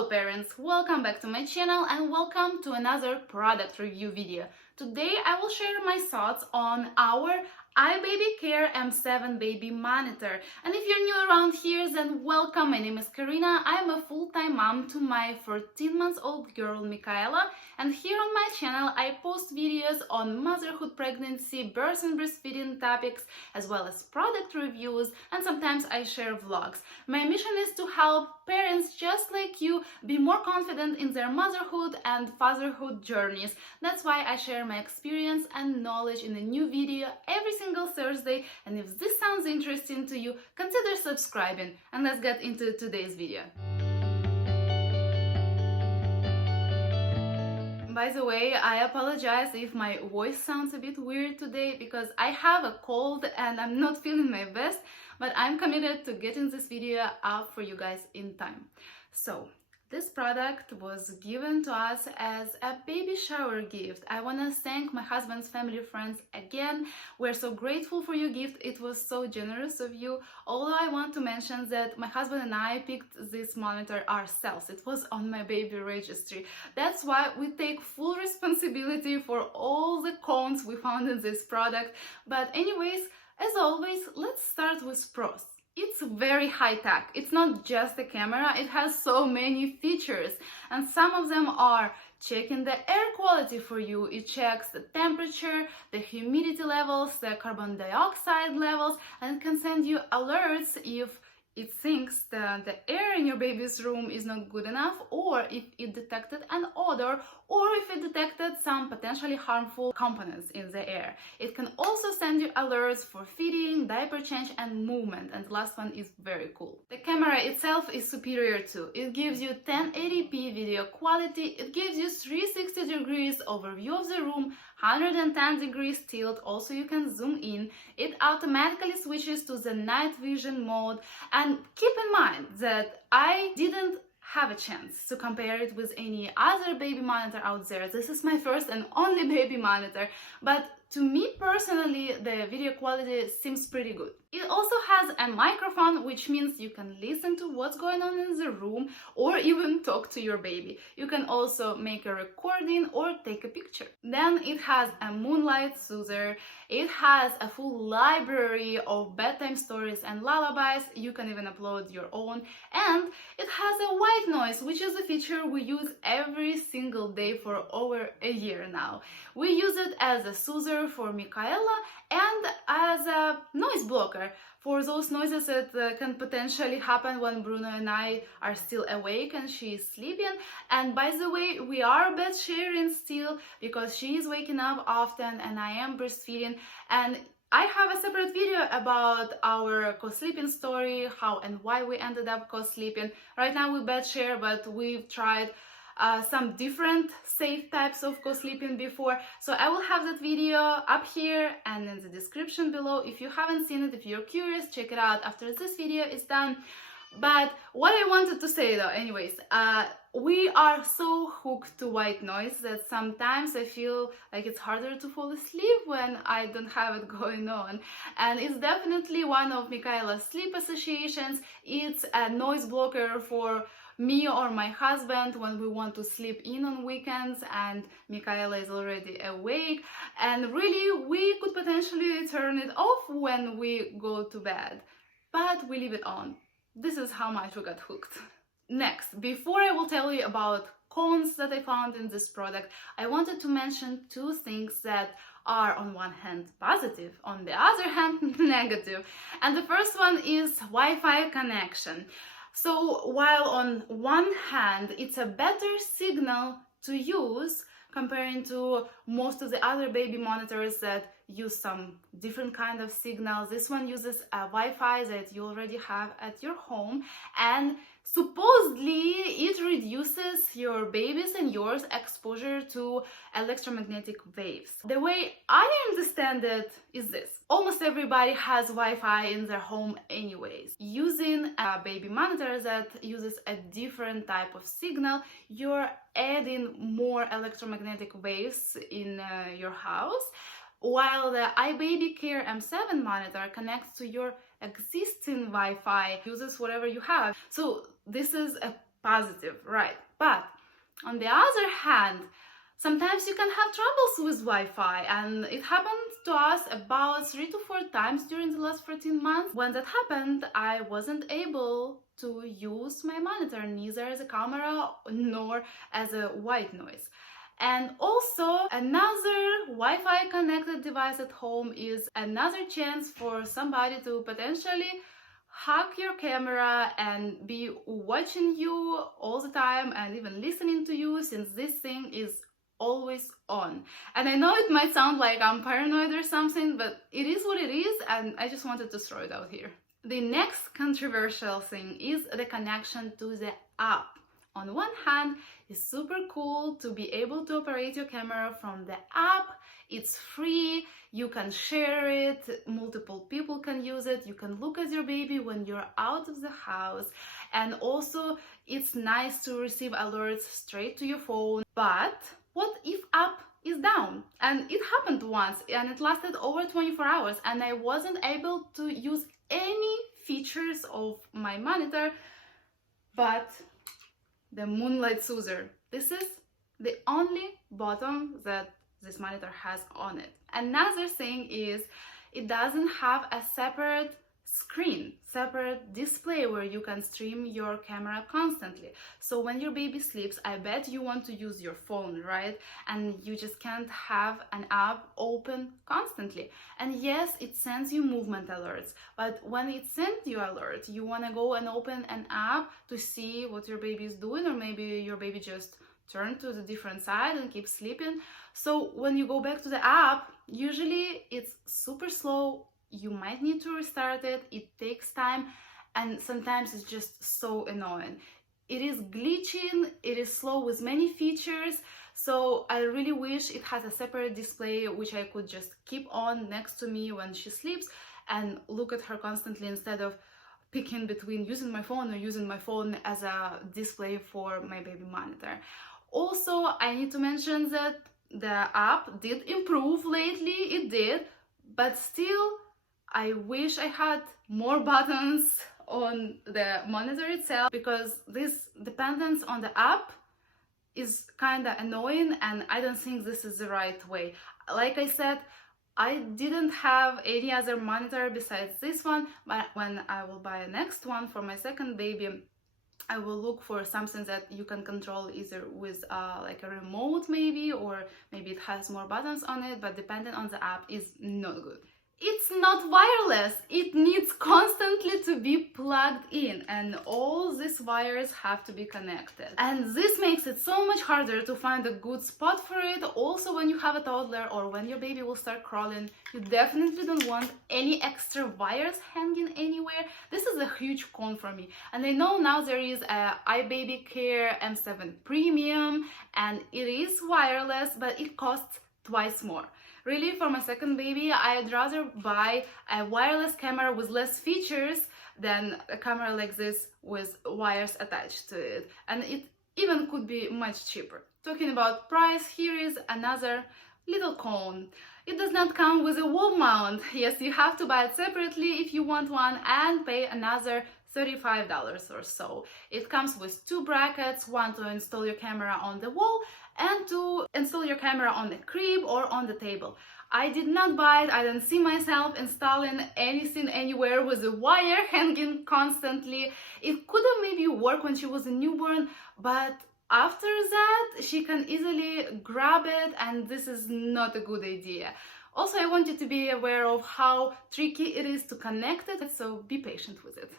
Hello parents, welcome back to my channel and welcome to another product review video. Today I will share my thoughts on our iBABY Care M7 baby monitor. And if you're new around here, then welcome. My name is Karyna. I'm a full-time mom to my 14-month-old girl Michaela, and here on my channel I post videos on motherhood, pregnancy, birth and breastfeeding topics, as well as product reviews, and sometimes I share vlogs. My mission is to help parents just like you be more confident in their motherhood and fatherhood journeys. That's why I share my experience and knowledge in a new video every single Thursday, and if this sounds interesting to you, consider subscribing, and let's get into today's video. By the way, I apologize if my voice sounds a bit weird today because I have a cold and I'm not feeling my best, but I'm committed to getting this video up for you guys in time. So, this product was given to us as a baby shower gift. I want to thank my husband's family friends again. We're so grateful for your gift. It was so generous of you. Although I want to mention that my husband and I picked this monitor ourselves. It was on my baby registry. That's why we take full responsibility for all the cons we found in this product. But anyways, as always, let's start with pros. It's very high-tech. It's not just a camera, it has so many features, and some of them are checking the air quality for you. It checks the temperature, the humidity levels, the carbon dioxide levels, and can send you alerts if it thinks that the air in your baby's room is not good enough, or if it detected an odor, or if it detected some potentially harmful components in the air. It can also send you alerts for feeding, diaper change, and movement, and the last one is very cool. The camera itself is superior too. It gives you 1080p video quality, it gives you 360 degrees overview of the room, 110 degrees tilt, also you can zoom in, it automatically switches to the night vision mode, and keep in mind that I didn't have a chance to compare it with any other baby monitor out there. This is my first and only baby monitor, but to me personally, the video quality seems pretty good. It also has a microphone, which means you can listen to what's going on in the room or even talk to your baby. You can also make a recording or take a picture. Then it has a moonlight soother. It has a full library of bedtime stories and lullabies. You can even upload your own. And it has a white noise, which is a feature we use every single day for over a year now. We use it as a soother for Michaela and as a noise blocker for those noises that can potentially happen when Bruno and I are still awake and she is sleeping. And by the way, we are bed sharing still because she is waking up often and I am breastfeeding, and I have a separate video about our co-sleeping story, how and why we ended up co-sleeping. Right now we bed share, but we've tried some different safe types of co-sleeping before, so I will have that video up here and in the description below. If you haven't seen it, if you're curious, check it out after this video is done. But what I wanted to say though, anyways, we are so hooked to white noise that sometimes I feel like it's harder to fall asleep when I don't have it going on. And it's definitely one of Michaela's sleep associations. It's a noise blocker for me or my husband when we want to sleep in on weekends and Michaela is already awake, and really we could potentially turn it off when we go to bed, but we leave it on. This is how much we got hooked. Next, before I will tell you about cons that I found in this product, I wanted to mention two things that are on one hand positive, on the other hand negative. And the first one is Wi-Fi connection. So while on one hand it's a better signal to use comparing to most of the other baby monitors that use some different kind of signals, this one uses a Wi-Fi that you already have at your home, and supposedly it reduces your baby's and yours exposure to electromagnetic waves. The way I understand it is this: almost everybody has Wi-Fi in their home anyways. Using a baby monitor that uses a different type of signal, you're adding more electromagnetic waves in your house, while the iBABY Care M7 monitor connects to your existing Wi-Fi, uses whatever you have. So this is a positive, right? But on the other hand, sometimes you can have troubles with Wi-Fi, and it happened to us about 3 to 4 times during the last 14 months. When that happened, I wasn't able to use my monitor, neither as a camera nor as a white noise. And also, another Wi-Fi connected device at home is another chance for somebody to potentially hack your camera and be watching you all the time and even listening to you, since this thing is always on. And I know it might sound like I'm paranoid or something, but it is what it is, and I just wanted to throw it out here. The next controversial thing is the connection to the app. On one hand, it's super cool to be able to operate your camera from the app. It's free, you can share it, multiple people can use it, you can look at your baby when you're out of the house, and also it's nice to receive alerts straight to your phone. But what if app is down? And it happened once, and it lasted over 24 hours, and I wasn't able to use any features of my monitor but the Moonlight Soother. This is the only button that this monitor has on it. Another thing is it doesn't have a separate screen, separate display where you can stream your camera constantly. So when your baby sleeps, I bet you want to use your phone, right? And you just can't have an app open constantly. And yes, it sends you movement alerts, but when it sends you alert, you want to go and open an app to see what your baby is doing, or maybe your baby just turned to the different side and keeps sleeping. So when you go back to the app, usually it's super slow. You might need to restart it, it takes time, and sometimes it's just so annoying. It is glitching, it is slow with many features, so I really wish it has a separate display which I could just keep on next to me when she sleeps and look at her constantly, instead of picking between using my phone or using my phone as a display for my baby monitor. Also, I need to mention that the app did improve lately, it did, but still I wish I had more buttons on the monitor itself, because this dependence on the app is kind of annoying, and I don't think this is the right way. Like I said, I didn't have any other monitor besides this one, but when I will buy a next one for my second baby, I will look for something that you can control either with like a remote maybe, or maybe it has more buttons on it, but depending on the app is not good. It's not wireless, it needs constantly to be plugged in, and all these wires have to be connected. And this makes it so much harder to find a good spot for it. Also, when you have a toddler or when your baby will start crawling, you definitely don't want any extra wires hanging anywhere. This is a huge con for me. And I know now there is a iBABY Care M7 Premium, and it is wireless, but it costs twice more. Really, for my second baby, I'd rather buy a wireless camera with less features than a camera like this with wires attached to it. And it even could be much cheaper. Talking about price, here is another little con. It does not come with a wall mount. Yes, you have to buy it separately if you want one and pay another $35 or so. It comes with 2 brackets, one to install your camera on the wall and to install your camera on the crib or on the table. I did not buy it. I don't see myself installing anything anywhere with a wire hanging constantly. It could have maybe worked when she was a newborn, but after that she can easily grab it, and this is not a good idea. Also, I want you to be aware of how tricky it is to connect it, so be patient with it.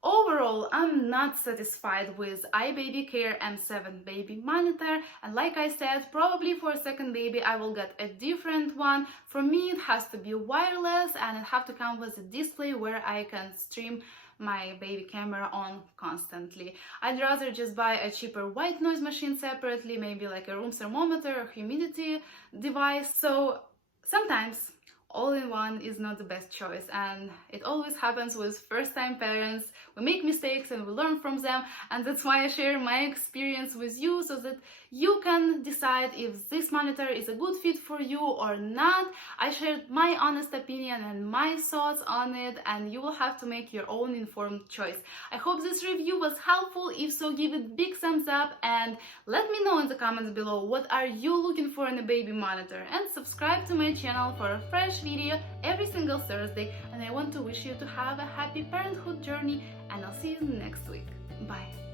Overall, I'm not satisfied with iBABY Care M7 baby monitor, and like I said, probably for a second baby I will get a different one. For me, it has to be wireless and it have to come with a display where I can stream my baby camera on constantly. I'd rather just buy a cheaper white noise machine separately, maybe like a room thermometer or humidity device. So sometimes all-in-one is not the best choice, and it always happens with first-time parents we make mistakes and we learn from them, and that's why I share my experience with you so that you can decide if this monitor is a good fit for you or not. I shared my honest opinion and my thoughts on it, and you will have to make your own informed choice. I hope this review was helpful. If so, give it big thumbs up and let me know in the comments below what are you looking for in a baby monitor, and subscribe to my channel for a fresh video every single Thursday. And I want to wish you to have a happy parenthood journey, and I'll see you next week. Bye.